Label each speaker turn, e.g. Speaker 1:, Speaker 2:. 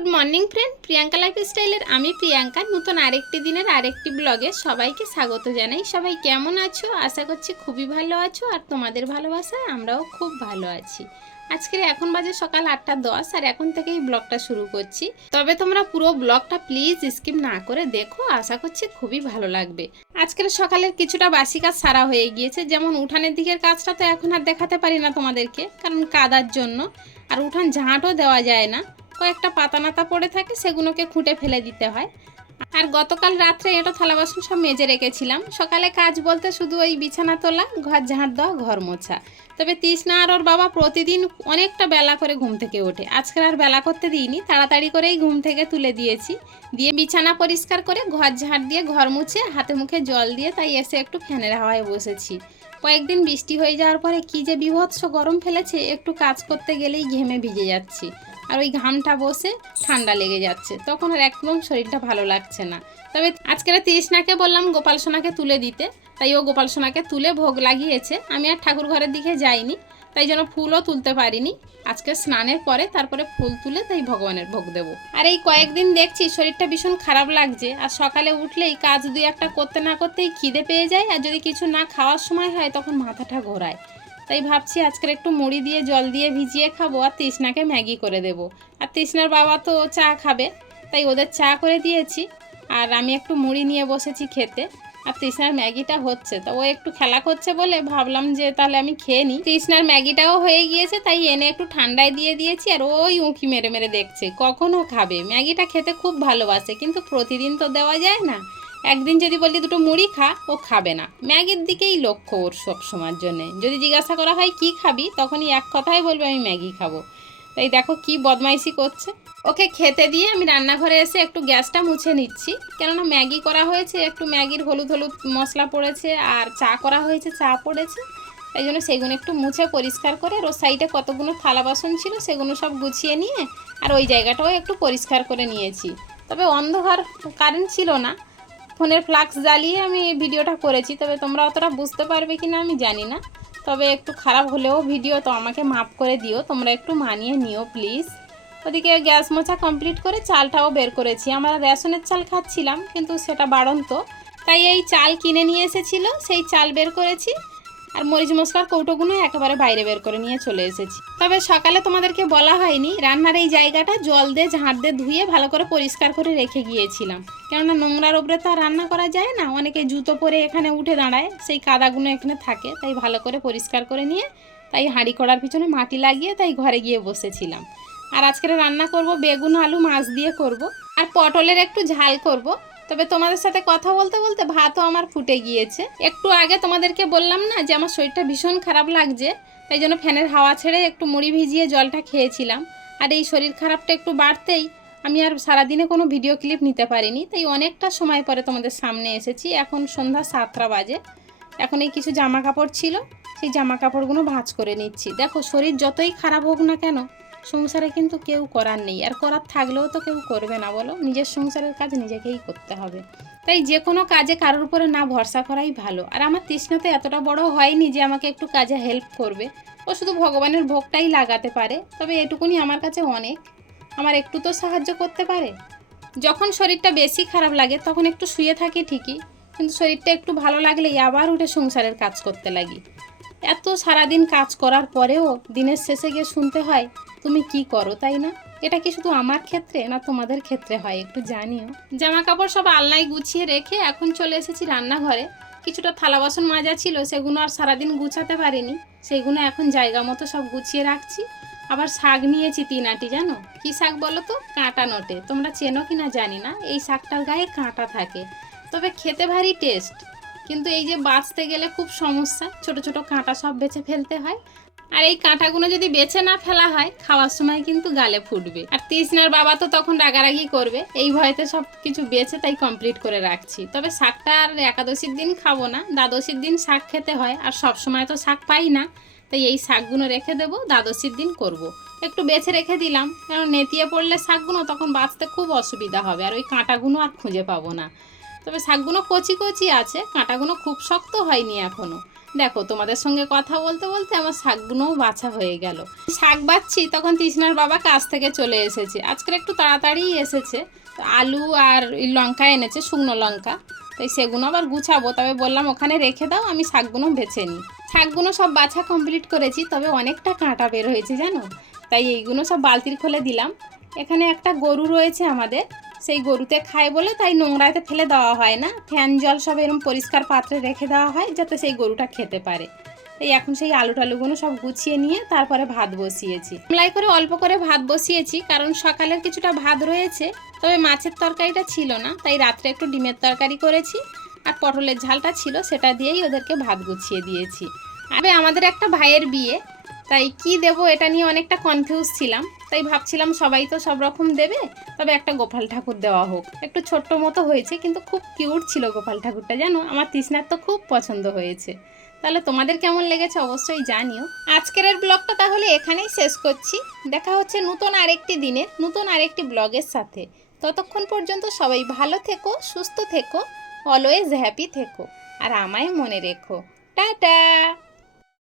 Speaker 1: Good morning friend Priyanka life স্টাইলের আমি প্রিয়াঙ্কা। নতুন আরেকটি দিনের আরেকটি ব্লগে সবাইকে স্বাগত জানাই। সবাই কেমন আছো? আশা করছি খুবই ভালো আছো। আর তোমাদের ভালোবাসায় আমরাও খুব ভালো আছি। আজকের এখন বাজে সকাল আটটা দশ, আর এখন থেকেই ব্লগটা শুরু করছি। তবে তোমরা পুরো ব্লগটা প্লিজ স্কিপ না করে দেখো। আশা করছি খুবই ভালো লাগবে। আজকের সকালের কিছুটা বাসি কাজ সারা হয়ে গিয়েছে। যেমন উঠানের দিকের কাজটা তো এখন আর দেখাতে পারি না তোমাদেরকে, কারণ কাদার জন্য। আর উঠান ঝাঁটও দেওয়া যায় না। কয়েকটা পাতা নাতা পড়ে থাকে, সেগুলোকে খুঁটে ফেলে দিতে হয়। আর গতকাল রাত্রে এটা থালা বাসন সব মেজে রেখেছিলাম। সকালে কাজ বলতে শুধু ওই বিছানা তোলা, ঘর ঝাঁট দেওয়া, ঘর মোছা। তবে তৃষ্ণা আর ওর বাবা প্রতিদিন অনেকটা বেলা করে ঘুম থেকে ওঠে। আজকাল আর বেলা করতে দিইনি, তাড়াতাড়ি করেই ঘুম থেকে তুলে দিয়েছি। দিয়ে বিছানা পরিষ্কার করে ঘর ঝাঁট দিয়ে ঘর মুছে, হাতে মুখে জল দিয়ে তাই এসে একটু ফ্যানের হাওয়ায় বসেছি। কয়েকদিন বৃষ্টি হয়ে যাওয়ার পরে কি যে বিভৎস গরম ফেলেছে, একটু কাজ করতে গেলেই ঘেমে ভিজে যাচ্ছি। আর ওই ঘামটা বসে ঠান্ডা লেগে যাচ্ছে। তখন আর একদম শরীরটা ভালো লাগছে না। তবে আজকের তৃষ্ণাকে বললাম গোপাল সোনাকে তুলে দিতে। তাই ও গোপাল সোনাকে তুলে ভোগ লাগিয়েছে। আমি আর ঠাকুর ঘরের দিকে যাইনি, তাই জন্য ফুলও তুলতে পারিনি। আজকে স্নানের পরে তারপরে ফুল তুলে তাই ভগবানের ভোগ দেব। আর এই কয়েকদিন দেখছি শরীরটা ভীষণ খারাপ লাগছে। আর সকালে উঠলেই কাজ দুই একটা করতে না করতেই খিদে পেয়ে যায়। আর যদি কিছু না খাওয়ার সময় হয় তখন মাথাটা ঘোরায়। তাই ভাবছি আজকের একটু মুড়ি দিয়ে জল দিয়ে ভিজিয়ে খাব, আর তৃষ্ণাকে ম্যাগি করে দেবো। আর তৃষ্ণার বাবা তো চা খাবে, তাই ওদের চা করে দিয়েছি। আর আমি একটু মুড়ি নিয়ে বসেছি খেতে, আর তৃষ্ণার ম্যাগিটা হচ্ছে। তো ও একটু খেলা করছে বলে ভাবলাম যে তাহলে আমি খেয়ে নিই। তৃষ্ণার ম্যাগিটাও হয়ে গিয়েছে, তাই এনে একটু ঠান্ডায় দিয়ে দিয়েছি, আর ওই উঁকি মেরে মেরে দেখছে কখনও খাবে? ম্যাগিটা খেতে খুব ভালোবাসে, কিন্তু প্রতিদিন তো দেওয়া যায় না। একদিন যদি বলি দুটো মুড়ি খা, ও খাবে না। ম্যাগির দিকেই লক্ষ্য ওর সব সময়ের জন্যে। যদি জিজ্ঞাসা করা হয়, কি খাবি? তখনই এক কথাই বলবে, আমি ম্যাগি খাব। তাই দেখো কি বদমাইশি করছে। ওকে খেতে দিয়ে আমি রান্নাঘরে এসে একটু গ্যাসটা মুছে নিচ্ছি। কেননা ম্যাগি করা হয়েছে, একটু ম্যাগির হলুদ হলুদ মশলা পড়েছে আর চা করা হয়েছে, চা পড়েছে। তাই জন্য সেগুলো একটু মুছে পরিষ্কার করে ওর সাইডে কতগুলো থালা বাসন ছিল, সেগুলো সব গুছিয়ে নিয়ে আর ওই জায়গাটাও একটু পরিষ্কার করে নিয়েছি। তবে অন্ধকার কারেন্ট ছিল না। ফোনের ফ্লাক্স জ্বালিয়ে আমি ভিডিওটা করেছি, তবে তোমরা অতটা বুঝতে পারবে কি না আমি জানি না। তবে একটু খারাপ হলেও ভিডিও তো আমাকে মাফ করে দিও, তোমরা একটু মানিয়ে নিও প্লিজ। ওদিকে গ্যাস মোছা কমপ্লিট করে চালটাও বের করেছি। আমরা রেশনের চাল খাচ্ছিলাম, কিন্তু সেটা বাড়ন্ত। তাই এই চাল কিনে নিয়ে এসেছিল, সেই চাল বের করেছি। আর মরিচ মশলার কৌটোগুলো একেবারে বাইরে বের করে নিয়ে চলে এসেছি। তবে সকালে তোমাদেরকে বলা হয়নি, রান্নার এই জায়গাটা জল দিয়ে, ঝাঁট দিয়ে ধুয়ে ভালো করে পরিষ্কার করে রেখে গিয়েছিলাম। কেননা নোংরার ওপরে তো রান্না করা যায় না, অনেকে জুতো পরে এখানে উঠে দাঁড়ায়, সেই কাদাগুলো এখানে থাকে, তাই ভালো করে পরিষ্কার করে নিয়ে, তাই হাঁড়ি কড়ার পিছনে মাটি লাগিয়ে তাই ঘরে গিয়ে বসেছিলাম। আর আজকের রান্না করব বেগুন, আলু, মাছ দিয়ে করব, আর পটলের একটু ঝাল করব। তবে তোমাদের সাথে কথা বলতে বলতে ভাতও আমার ফুটে গিয়েছে। একটু আগে তোমাদেরকে বললাম না যে আমার শরীরটা ভীষণ খারাপ লাগছে, তাই জন্য ফ্যানের হাওয়া ছেড়ে একটু মুড়ি ভিজিয়ে জলটা খেয়েছিলাম। আর এই শরীর খারাপটা একটু বাড়তেই আমি আর সারাদিনে কোনো ভিডিও ক্লিপ নিতে পারিনি, তাই অনেকটা সময় পরে তোমাদের সামনে এসেছি। এখন সন্ধ্যা সাতটা বাজে। এখন এই কিছু জামা কাপড় ছিল, সেই জামা কাপড়গুলো ভাঁজ করে নিচ্ছি। দেখো শরীর যতই খারাপ হোক না কেন সংসারে কিন্তু কেউ করার নেই। আর করার থাকলেও তো কেউ করবে না বলো। নিজের সংসারের কাজ নিজেকেই করতে হবে। তাই যে কোনো কাজে কারোর উপরে না ভরসা করাই ভালো। আর আমার তৃষ্ণাতে এতটা বড় হয়নি যে আমাকে একটু কাজে হেল্প করবে। ও শুধু ভগবানের ভোগটাই লাগাতে পারে। তবে এটুকুনি আমার কাছে অনেক। আমার একটু তো সাহায্য করতে পারে। যখন শরীরটা বেশি খারাপ লাগে, তখন একটু শুয়ে থাকি ঠিকই। কিন্তু শরীরটা একটু ভালো লাগলেই আবার উঠে সংসারের কাজ করতে লাগি। এত সারাদিন কাজ করার পরেও দিনের শেষে গিয়ে শুনতে হয় তুমি কি করো, তাই না? এটা কি শুধু আমার ক্ষেত্রে না তোমাদের ক্ষেত্রে হয়? একটু জানিও। জামা কাপড় সব আলনায় গুছিয়ে রেখে এখন চলে এসেছি রান্নাঘরে। কিছুটা থালা বাসন মাজা ছিল, সেগুলো আর সারাদিন গুছাতে পারিনি। সেগুলো এখন জায়গা মতো সব গুছিয়ে রাখছি। আবার শাক নিয়েছি তিন আটি, জানো? কি শাক বলো তো? কাঁটা নোটে। তোমরা চেনো কি না জানি না। এই শাকটার গায়ে কাঁটা থাকে। তবে খেতে ভারী টেস্ট। কিন্তু এই যে বাঁচতে গেলে খুব সমস্যা। ছোট ছোট কাঁটা সব বেছে ফেলতে হয়। আর এই কাঁটাগুলো যদি বেছে না ফেলা হয়, খাওয়ার সময় কিন্তু গালে ফুটবে। আর তৃষ্ণার বাবা তো তখন রাগারাগি করবে। এই ভয়তে সব কিছু বেছে তাই কমপ্লিট করে রাখছি। তবে শাকটা আর একাদশীর দিন খাব না। দ্বাদশীর দিন শাক খেতে হয়, আর সব সময় তো শাক পাই না। তাই এই শাকগুলো রেখে দেবো, দ্বাদশীর দিন করব। একটু বেছে রেখে দিলাম। কারণ নেতিয়ে পড়লে শাকগুলো তখন বাঁচতে খুব অসুবিধা হবে, আর ওই কাঁটাগুলো আর খুঁজে পাবো না। তবে শাকগুলো কচি কচি আছে, কাঁটাগুলো খুব শক্ত হয়নি এখনও দেখো, তোমাদের সঙ্গে কথা বলতে বলতে আমার শাকগুলোও বাছা হয়ে গেল। শাক বাচ্ছি, তখন তৃষ্ণার বাবা কাজ থেকে চলে এসেছে। আজকের একটু তাড়াতাড়ি এসেছে। তো আলু আর লঙ্কা এনেছে, শুকনো লঙ্কা। তাই সেগুলো আবার গুছাবো। তবে বললাম, ওখানে রেখে দাও, আমি শাকগুলো বেছে নিই। শাকগুলো সব বাছা কমপ্লিট করেছি, তবে অনেকটা কাঁটা বের হয়েছে, জানো? তাই এইগুলো সব বালতির খোলে দিলাম। এখানে একটা গরু রয়েছে আমাদের। সেই গরুতে খায় বলে তাই নোংরাতে ফেলে দেওয়া হয় না। ফ্যান, জল সব এরকম পরিষ্কার পাত্রে রেখে দেওয়া হয় যাতে সেই গরুটা খেতে পারে। এই এখন সেই আলু টালুগুলো সব গুছিয়ে নিয়ে তারপরে ভাত বসিয়েছি। মলাই করে অল্প করে ভাত বসিয়েছি, কারণ সকালের কিছুটা ভাত রয়েছে, তবে মাছের তরকারিটা ছিল না, তাই রাত্রে একটু ডিমের তরকারি করেছি আর পটলের ঝালটা ছিল, সেটা দিয়েই ওদেরকে ভাত গুছিয়ে দিয়েছি। আরে আমাদের একটা ভাইয়ের বিয়ে তাই কি দেব এটা নিয়ে অনেকটা কনফিউজ ছিলাম। তাই ভাবছিলাম সবাই তো সব রকম দেবে, তবে একটা গোপাল ঠাকুর দেওয়া হোক। একটু ছোট্ট মতো হয়েছে, কিন্তু খুব কিউট ছিল গোপাল ঠাকুরটা, জানো? আমার তৃষ্ণার তো খুব পছন্দ হয়েছে। তাহলে তোমাদের কেমন লেগেছে অবশ্যই জানিও। আজকের ব্লগটা তাহলে এখানেই শেষ করছি। দেখা হচ্ছে নতুন আরেকটি দিনের নতুন আরেকটি ব্লগের সাথে। ততক্ষণ পর্যন্ত সবাই ভালো থেকো, সুস্থ থেকো অলওয়েজ হ্যাপি থেকো। আর আমায় মনে রেখো। টাটা!